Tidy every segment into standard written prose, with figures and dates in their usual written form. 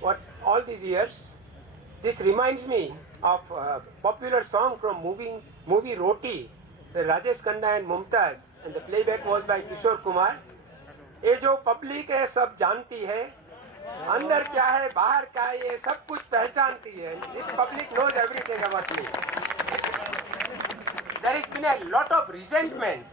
what all these years. This reminds me of a popular song from movie Roti, where Rajesh Khanna and Mumtaz, and the playback was by Kishore Kumar. ये जो public है सब जानती है, अंदर क्या है बाहर क्या है ये सब कुछ पहचानती है. This public knows everything about me. There has been a lot of resentment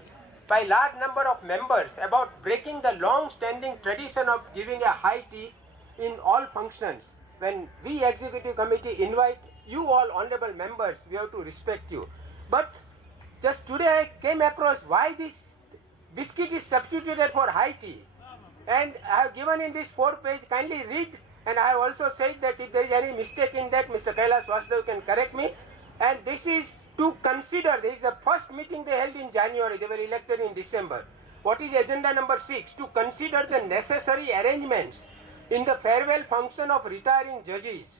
by large number of members about breaking the long-standing tradition of giving a high tea in all functions. When we executive committee invite you all honorable members, we have to respect you. But just today I came across why this biscuit is substituted for high tea. And I have given in this 4-page, kindly read, and I have also said that if there is any mistake in that, Mr. Kailash Vasudev can correct me. And this is to consider, this is the first meeting they held in January, they were elected in December. What is agenda number 6? To consider the necessary arrangements in the farewell function of retiring judges.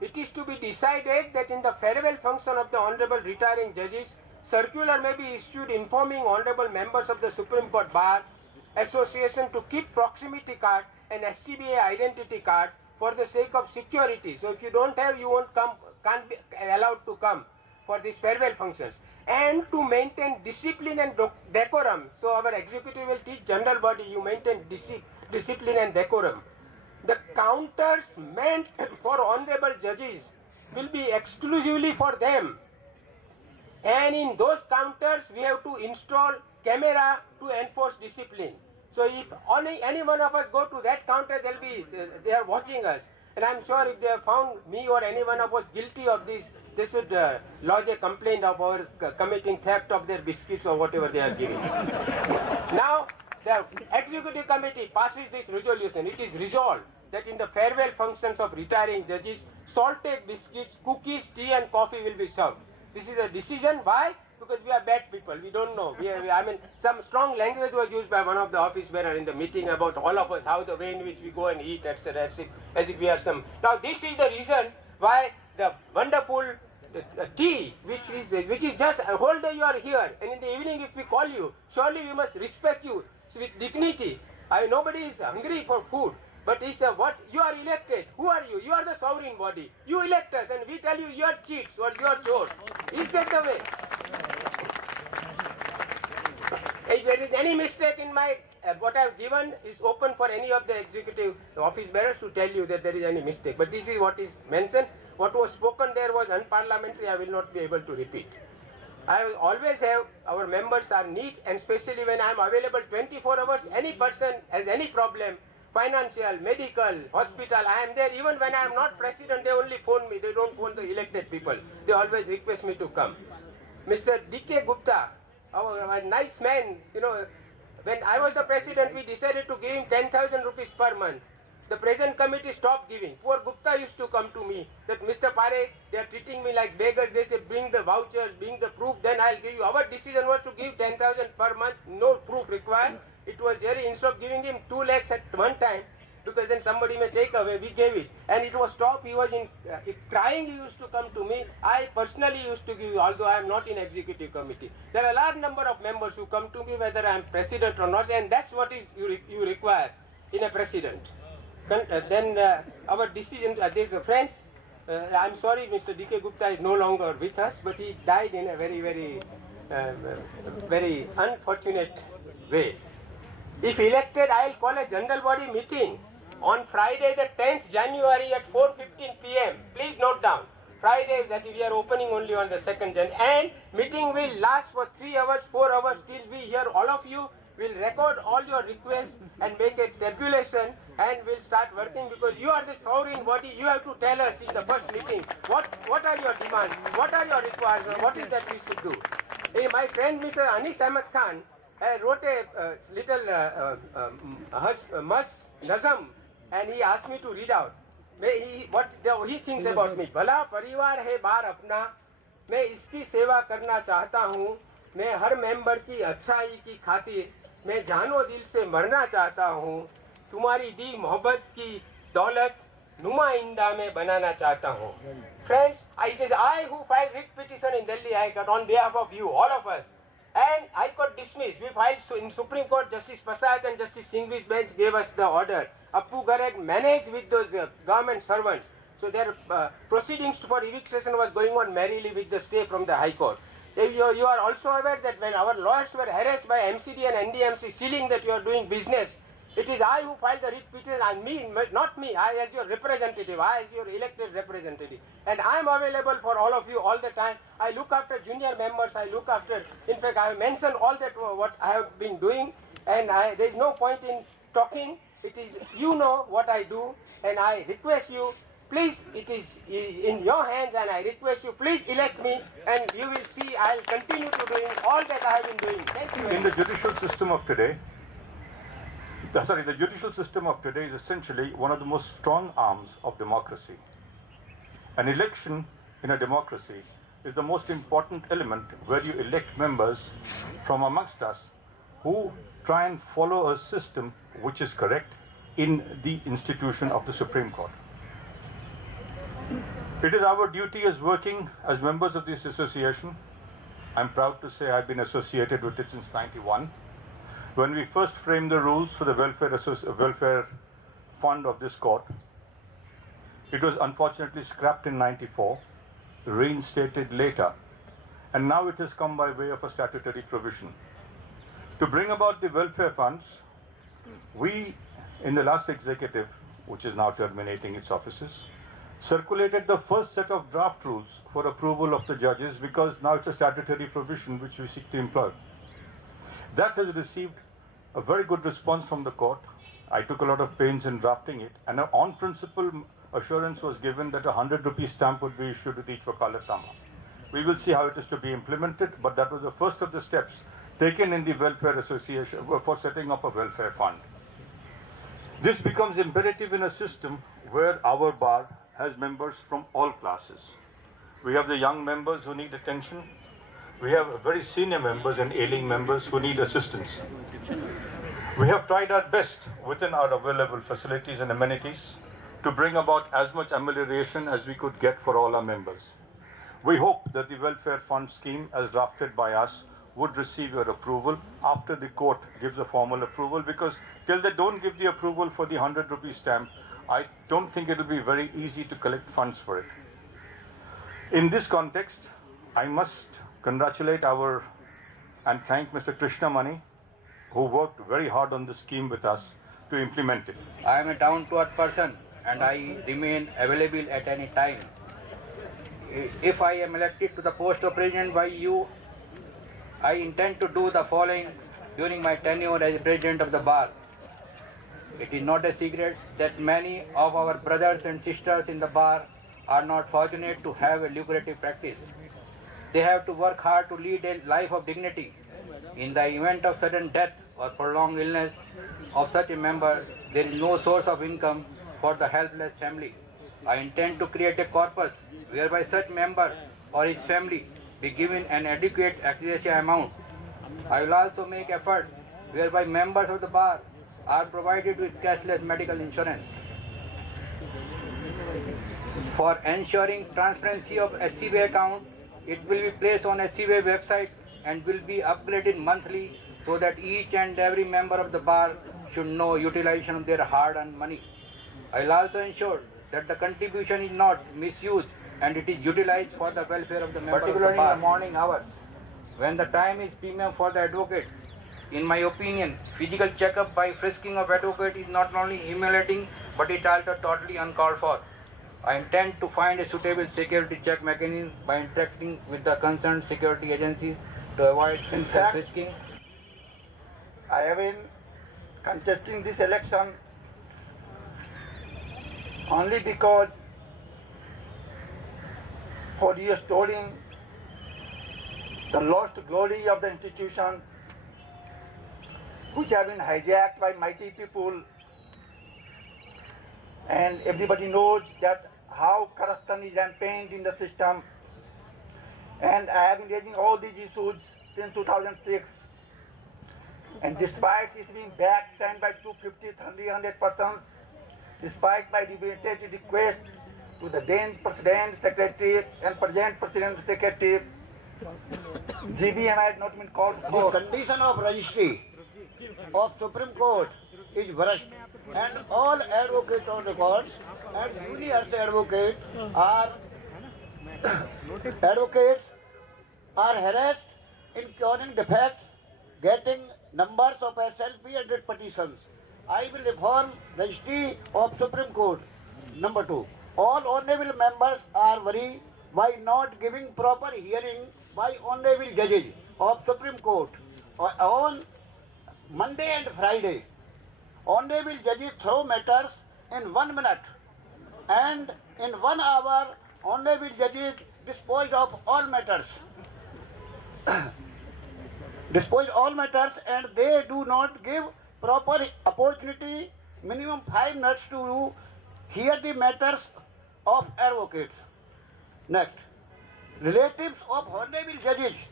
It is to be decided that in the farewell function of the honorable retiring judges, circular may be issued informing honorable members of the Supreme Court Bar Association to keep proximity card and SCBA identity card for the sake of security. So if you don't have, you won't come, can't be allowed to come for these farewell functions. And to maintain discipline and decorum. So our executive will teach general body, you maintain discipline and decorum. The counters meant for honorable judges will be exclusively for them. And in those counters, we have to install camera to enforce discipline. So if any one of us go to that counter, they are watching us. And I'm sure if they have found me or any one of us guilty of this, they should lodge a complaint of our committing theft of their biscuits or whatever they are giving. Now, the executive committee passes this resolution. It is resolved that in the farewell functions of retiring judges, salted biscuits, cookies, tea and coffee will be served. This is a decision. Why? Because we are bad people. We don't know. Some strong language was used by one of the office bearer in the meeting about all of us, how the way in which we go and eat, etc. As if we are some. Now this is the reason why the wonderful tea, which is just a whole day you are here, and in the evening if we call you, surely we must respect you with dignity. Nobody is hungry for food. But he said, what? You are elected. Who are you? You are the sovereign body. You elect us and we tell you you are cheats or you are chores. Is that the way? If there is any mistake in my, what I have given is open for any of the executive office bearers to tell you that there is any mistake. But this is what is mentioned. What was spoken there was unparliamentary. I will not be able to repeat. I will always have, our members are neat, and especially when I am available 24 hours, any person has any problem, financial, medical, hospital, I am there. Even when I am not president, they only phone me. They don't phone the elected people. They always request me to come. Mr. D.K. Gupta, a nice man, when I was the president, we decided to give him 10,000 rupees per month. The present committee stopped giving. Poor Gupta used to come to me that Mr. Parekh, they are treating me like beggars. They say, bring the vouchers, bring the proof, then I'll give you. Our decision was to give 10,000 per month, no proof required. It was here, instead of giving him 2 lakhs at one time, because then somebody may take away, we gave it. And it was stopped. He was crying, he used to come to me. I personally used to give you, although I am not in executive committee. There are a large number of members who come to me whether I am president or not, and that's what is you require in a president. Then our decision, there's a friends, I'm sorry Mr. D.K. Gupta is no longer with us, but he died in a very, very, very unfortunate way. If elected, I'll call a general body meeting on Friday the 10th January at 4:15 p.m. Please note down. Friday, that we are opening only on the 2nd Jan. And meeting will last for 3 hours, 4 hours till we hear all of you. We'll record all your requests and make a tabulation, and we'll start working, because you are the sovereign body. You have to tell us in the first meeting what are your demands, what are your requirements, what is that we should do. My friend Mr. Anis Ahmed Khan wrote a little nazam, and he asked me to read out. What he thinks about me. भला परिवार है बार अपना, मैं इसकी सेवा करना चाहता हूँ, मैं हर मेंबर की अच्छाई की खातिर मैं जानो दिल से मरना चाहता हूँ, तुम्हारी दी मोहब्बत की दौलत नुमाइंदा में बनाना चाहता हूँ. Friends, it is I who filed writ petition in Delhi High Court on behalf of you, all of us. and High Court dismissed. We filed in Supreme Court. Justice Prasad and Justice Singhvi's bench gave us the order. Appu Garg managed with those government servants. So their proceedings for eviction was going on merrily with the stay from the High Court. You are also aware that when our lawyers were harassed by MCD and NDMC, sealing that you are doing business, it is I who filed the writ petition, and me, not me, I as your representative, I as your elected representative. And I am available for all of you all the time. I look after junior members, I look after, in fact, I have mentioned all that what I have been doing, and there is no point in talking. It is, you know what I do, and I request you, please, it is in your hands, and I request you, please elect me, and you will see I will continue to doing all that I have been doing. Thank you. In the judicial system of today, the judicial system of today is essentially one of the most strong arms of democracy. An election in a democracy is the most important element where you elect members from amongst us who try and follow a system which is correct in the institution of the Supreme Court. It is our duty as working as members of this association. I'm proud to say I've been associated with it since '91. When we first framed the rules for the welfare fund of this court, it was unfortunately scrapped in '94, reinstated later, and now it has come by way of a statutory provision. To bring about the welfare funds, we, in the last executive, which is now terminating its offices, circulated the first set of draft rules for approval of the judges, because now it's a statutory provision which we seek to employ. That has received a very good response from the court. I took a lot of pains in drafting it, and an on principle assurance was given that a 100 rupee stamp would be issued with each Vakalatnama. We will see how it is to be implemented, but that was the first of the steps taken in the Welfare Association for setting up a welfare fund. This becomes imperative in a system where our bar has members from all classes. We have the young members who need attention. We have very senior members and ailing members who need assistance. We have tried our best within our available facilities and amenities to bring about as much amelioration as we could get for all our members. We hope that the welfare fund scheme as drafted by us would receive your approval after the court gives a formal approval, because till they don't give the approval for the 100 rupee stamp, I don't think it will be very easy to collect funds for it. In this context, I must congratulate and thank Mr. Krishna Mani, who worked very hard on the scheme with us to implement it. I am a down-to-earth person and I remain available at any time. If I am elected to the post of president by you, I intend to do the following during my tenure as president of the bar. It is not a secret that many of our brothers and sisters in the bar are not fortunate to have a lucrative practice. They have to work hard to lead a life of dignity. In the event of sudden death or prolonged illness of such a member, there is no source of income for the helpless family. I intend to create a corpus whereby such member or his family be given an adequate accessory amount. I will also make efforts whereby members of the bar are provided with cashless medical insurance. For ensuring transparency of SCBA account, it will be placed on SCBA website and will be upgraded monthly so that each and every member of the bar should know utilization of their hard-earned money. I will also ensure that the contribution is not misused and it is utilized for the welfare of the member, particularly in the morning hours, when the time is premium for the advocates. In my opinion, physical checkup by frisking of advocate is not only humiliating, but it also totally uncalled for. I intend to find a suitable security check mechanism by interacting with the concerned security agencies to avoid frisking. I have been contesting this election only because for restoring the lost glory of the institution, which have been hijacked by mighty people, and everybody knows that how corruption is rampant in the system. And I have been raising all these issues since 2006. And despite it's being backstabbed by 250, 300 persons, despite my repeated request to the then President Secretary and present President Secretary GBM has not been called The for. condition of registry of Supreme Court is brushed, and all advocates on records and juniors advocates are harassed in curing defects, getting numbers of SLP and writ petitions. I will reform registry of Supreme Court. Number 2. All honorable members are worried by not giving proper hearing by honorable judges of Supreme Court on Monday and Friday. Honorable judges throw matters in 1 minute, and in 1 hour honorable judges dispose of all matters. Dispose all matters, and they do not give proper opportunity, minimum 5 minutes to hear the matters of advocates. Next, relatives of honorable judges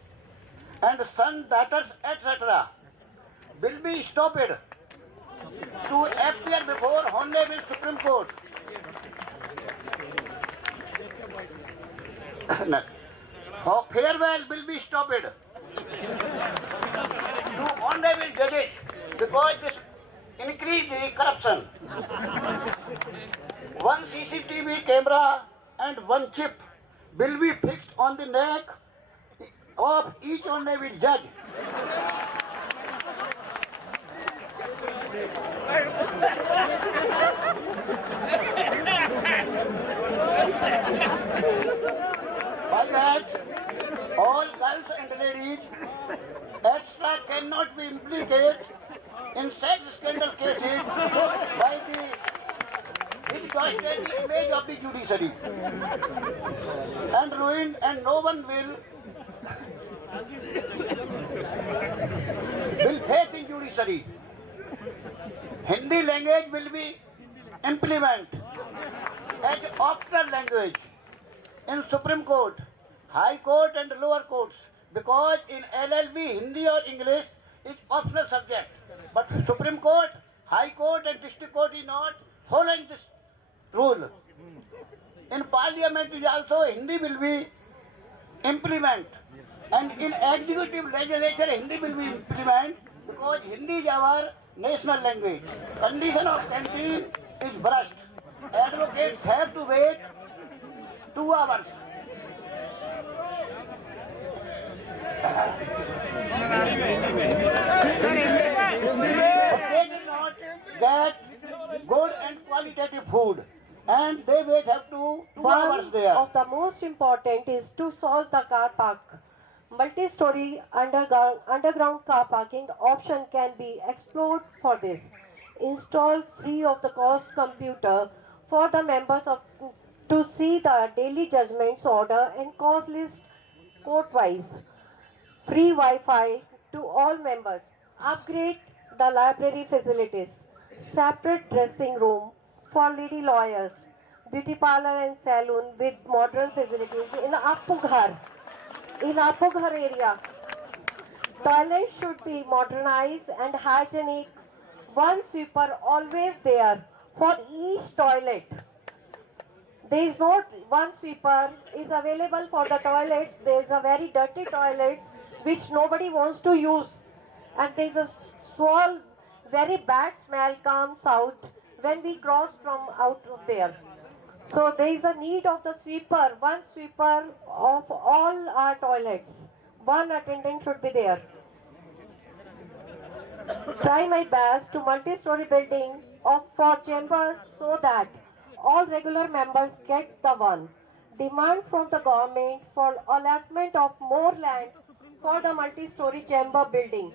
and son, daughters, etc. will be stopped to appear before Honorable Supreme Court. Next, farewell will be stopped to honorable judges because this increase the corruption. One CCTV camera and one chip will be fixed on the neck of each honorable judge. By that, all girls and ladies extra cannot be implicated in sex scandal cases by which destroy the image of the judiciary and ruin, and no one will faith in judiciary. Hindi language will be implemented as optional language in Supreme Court, High Court and lower courts, because in LLB Hindi or English is optional subject. But Supreme Court, High Court and District Court is not following this rule. In Parliament is also Hindi will be implemented, and in executive legislature Hindi will be implemented because Hindi is our national language. Condition of canteen is brushed. Advocates have to wait 2 hours. They will not get good and qualitative food, and they will have to 2 hours there. One of the most important is to solve the car park. Multi-story underground car parking option can be explored for this. Install free of the cost computer for the members to see the daily judgments order and cause list court-wise. Free Wi-Fi to all members. Upgrade the library facilities. Separate dressing room for lady lawyers. Beauty parlor and salon with modern facilities in Apughar. In Apughar area. Toilets should be modernized and hygienic. One sweeper always there for each toilet. There is not one sweeper is available for the toilets. There is a very dirty toilets which nobody wants to use, and there is a small, very bad smell comes out when we cross from out of there. So there is a need of the sweeper, one sweeper of all our toilets. One attendant should be there. Try my best to multi-story building for chambers so that all regular members get the one. Demand from the government for allotment of more land for the multi-story chamber building.